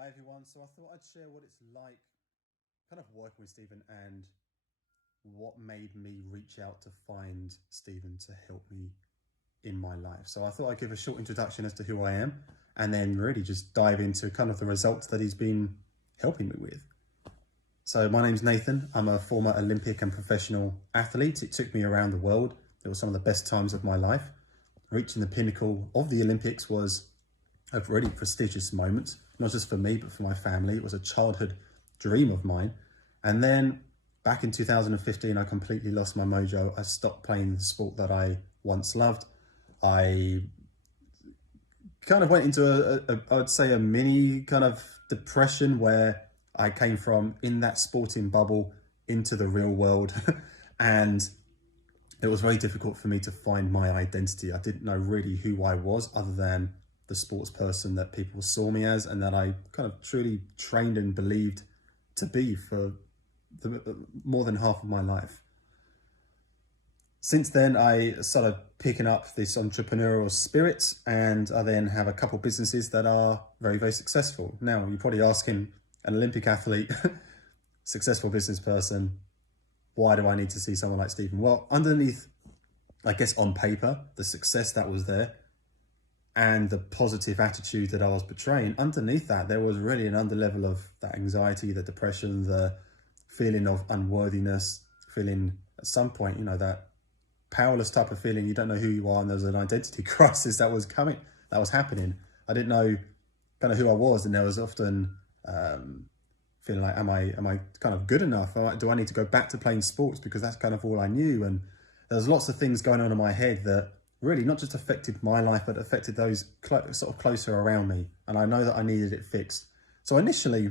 Hi everyone, so I thought I'd share what it's like kind of working with Stephen and what made me reach out to find Stephen to help me in my life. So I thought I'd give a short introduction as to who I am and then really just dive into kind of the results that he's been helping me with. So my name's Nathan. I'm a former Olympic and professional athlete. It took me around the world. It was some of the best times of my life. Reaching the pinnacle of the Olympics was a really prestigious moment, not just for me, but for my family. It was a childhood dream of mine. And then back in 2015, I completely lost my mojo. I stopped playing the sport that I once loved. I kind of went into I'd say a mini kind of depression where I came from in that sporting bubble into the real world. And it was very difficult for me to find my identity. I didn't know really who I was other than the sports person that people saw me as and that I kind of truly trained and believed to be for more than half of my life. Since then, I started picking up this entrepreneurial spirit, and I then have a couple businesses that are very, very successful. Now, you're probably asking, an Olympic athlete, successful business person, why do I need to see someone like Stephen? Well, underneath, I guess on paper, the success that was there and the positive attitude that I was portraying, underneath that, there was really an underlevel of that anxiety, the depression, the feeling of unworthiness, feeling at some point, you know, that powerless type of feeling. You don't know who you are, and there's an identity crisis that was happening. I didn't know kind of who I was, and there was often feeling like, am I kind of good enough? Do I need to go back to playing sports because that's kind of all I knew? And there's lots of things going on in my head that really not just affected my life, but affected those sort of closer around me. And I know that I needed it fixed. So initially,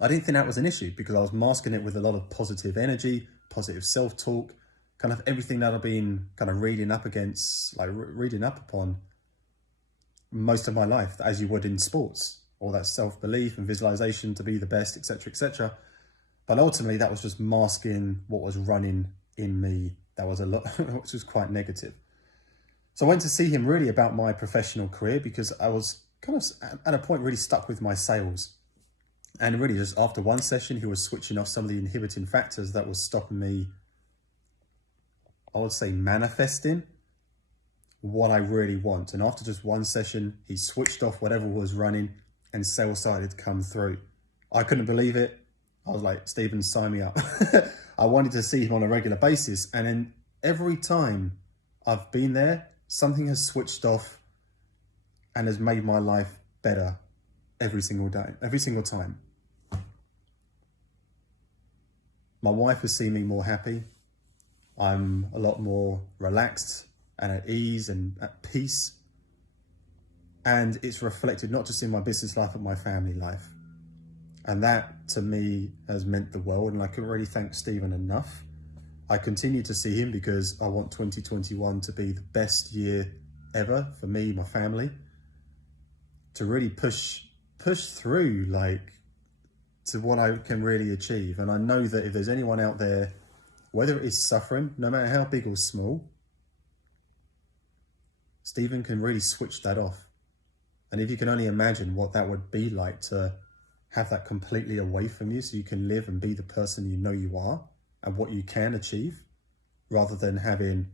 I didn't think that was an issue because I was masking it with a lot of positive energy, positive self-talk, kind of everything that I've been kind of reading up upon most of my life, as you would in sports, all that self-belief and visualization to be the best, etc., etc. But ultimately, that was just masking what was running in me. That was a lot, which was quite negative. So I went to see him really about my professional career because I was kind of at a point really stuck with my sales. And really just after one session, he was switching off some of the inhibiting factors that was stopping me, I would say, manifesting what I really want. And after just one session, he switched off whatever was running and sales started to come through. I couldn't believe it. I was like, Stephen, sign me up. I wanted to see him on a regular basis. And then every time I've been there, something has switched off and has made my life better every single day, every single time. My wife has seen me more happy. I'm a lot more relaxed and at ease and at peace. And it's reflected not just in my business life, but my family life. And that to me has meant the world. And I couldn't really thank Stephen enough. I continue to see him because I want 2021 to be the best year ever for me, my family, to really push through to what I can really achieve. And I know that if there's anyone out there, whether it is suffering, no matter how big or small, Stephen can really switch that off. And if you can only imagine what that would be like to have that completely away from you so you can live and be the person you know you are and what you can achieve, rather than having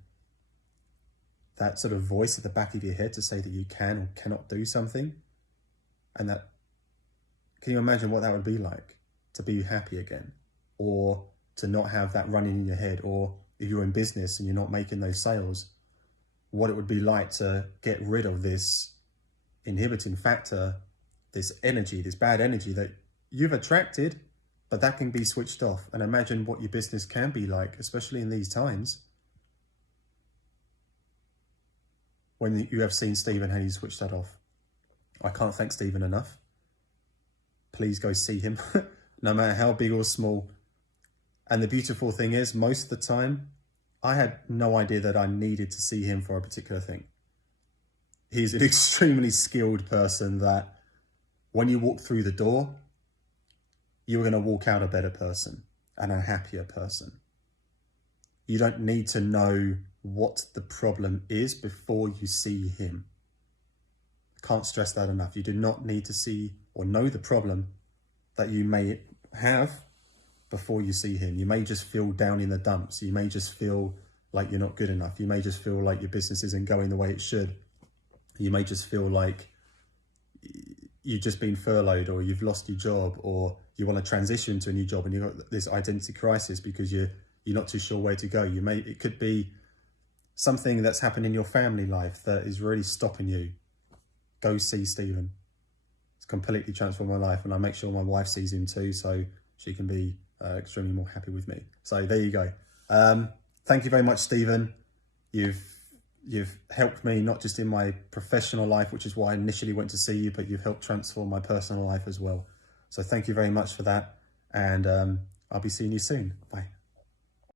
that sort of voice at the back of your head to say that you can or cannot do something. And that, can you imagine what that would be like to be happy again, or to not have that running in your head? Or if you're in business and you're not making those sales, what it would be like to get rid of this inhibiting factor, this energy, this bad energy that you've attracted, but that can be switched off. And imagine what your business can be like, especially in these times when you have seen Stephen how you switch that off. I can't thank Stephen enough. Please go see him, no matter how big or small. And the beautiful thing is, most of the time, I had no idea that I needed to see him for a particular thing. He's an extremely skilled person that when you walk through the door, you're going to walk out a better person and a happier person. You don't need to know what the problem is before you see him. Can't stress that enough. You do not need to see or know the problem that you may have before you see him. You may just feel down in the dumps. You may just feel like you're not good enough. You may just feel like your business isn't going the way it should. You may just feel like you've just been furloughed, or you've lost your job, or you want to transition to a new job and you've got this identity crisis because you're not too sure where to go. It could be something that's happened in your family life that is really stopping you. Go see Stephen. It's completely transformed my life, and I make sure my wife sees him too, so she can be extremely more happy with me. So there you go. Thank you very much, Stephen. You've helped me not just in my professional life, which is why I initially went to see you, but you've helped transform my personal life as well. So thank you very much for that, and I'll be seeing you soon. Bye.